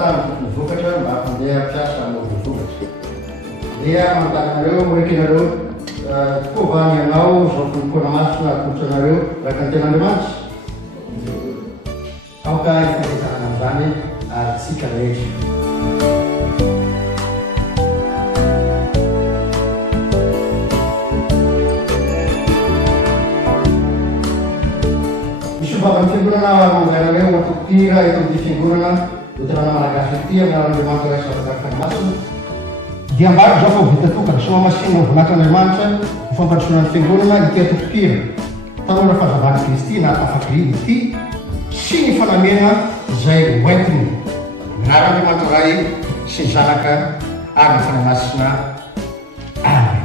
Fatana ny vokatra mba hampandeha piasa amin'ny vokatra. Dia manontanareo hoekinareo kovany ianao zao fononkona masina atolotranareo raka ny ten'Andriamanitra. Aoka ifandetana amin'izany ary tsika rehetra. Bapak fiangonana manggaraneo matutira itu di fiangonana Putrana Malagasy ity amin'Andriamanitra ray Sabatsy Masina dia mbaro zao fa votatukana soma masina voninahitran'Andriamanitra ny fampandrosoana ny fiangonana ity atotokira tanora fahazavana Kristy na afakiriny ity sy ny fanamena izay hoentiny gn'Andriamanitra ray sy ny zanaka ary ny fanamasina. Amen.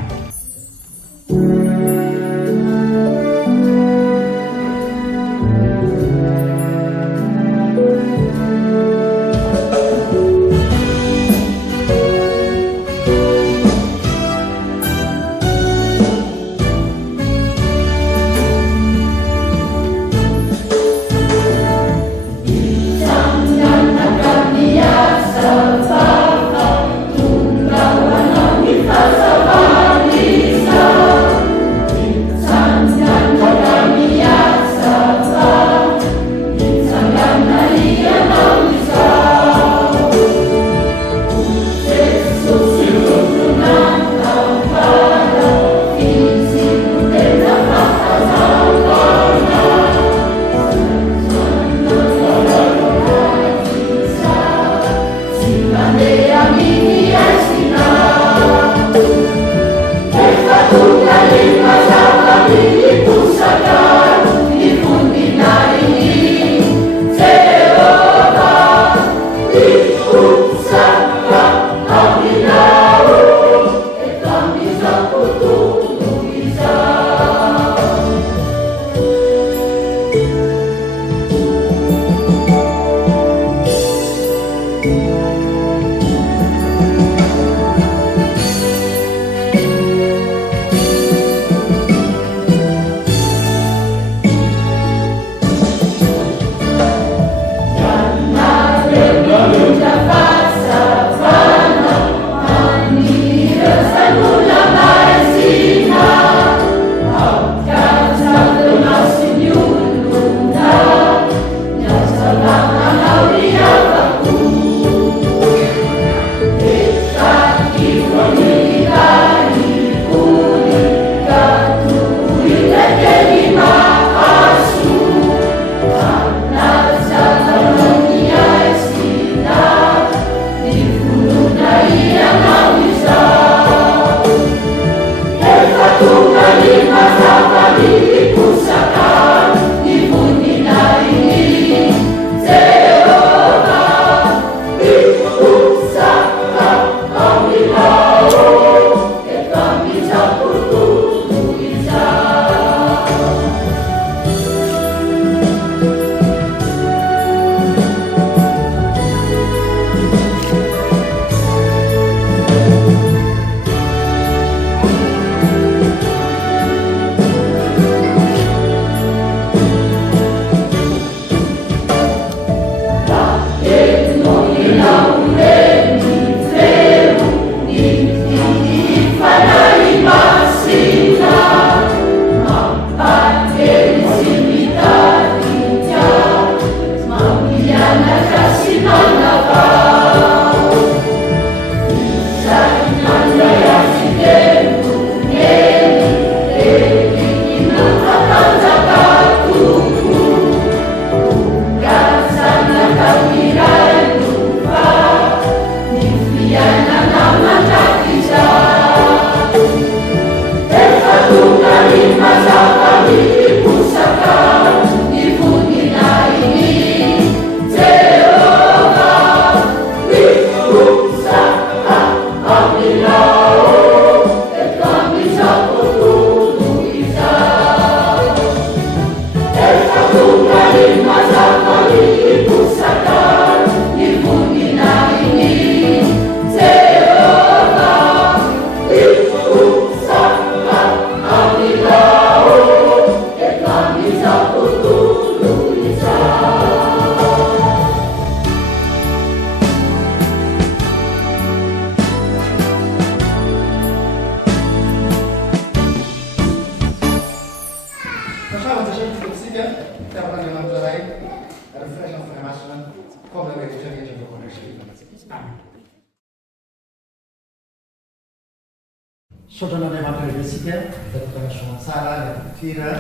Sodan'Andriamanitra resika fitatokana soatsara ilay culture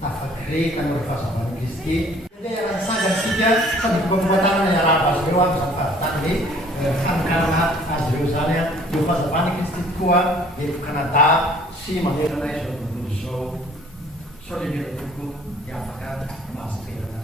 tafakireka ny fahazavana Kristy. Dia raha sady mboatanana iaraba azy ireo aby zany fahazatany hoe fanokarana azy ireo zany eo fahazavana Kristy tokoa eto Kanada sy manerana izao tontolo izao. Sao lehibe toko ny afaka mahazo toerana.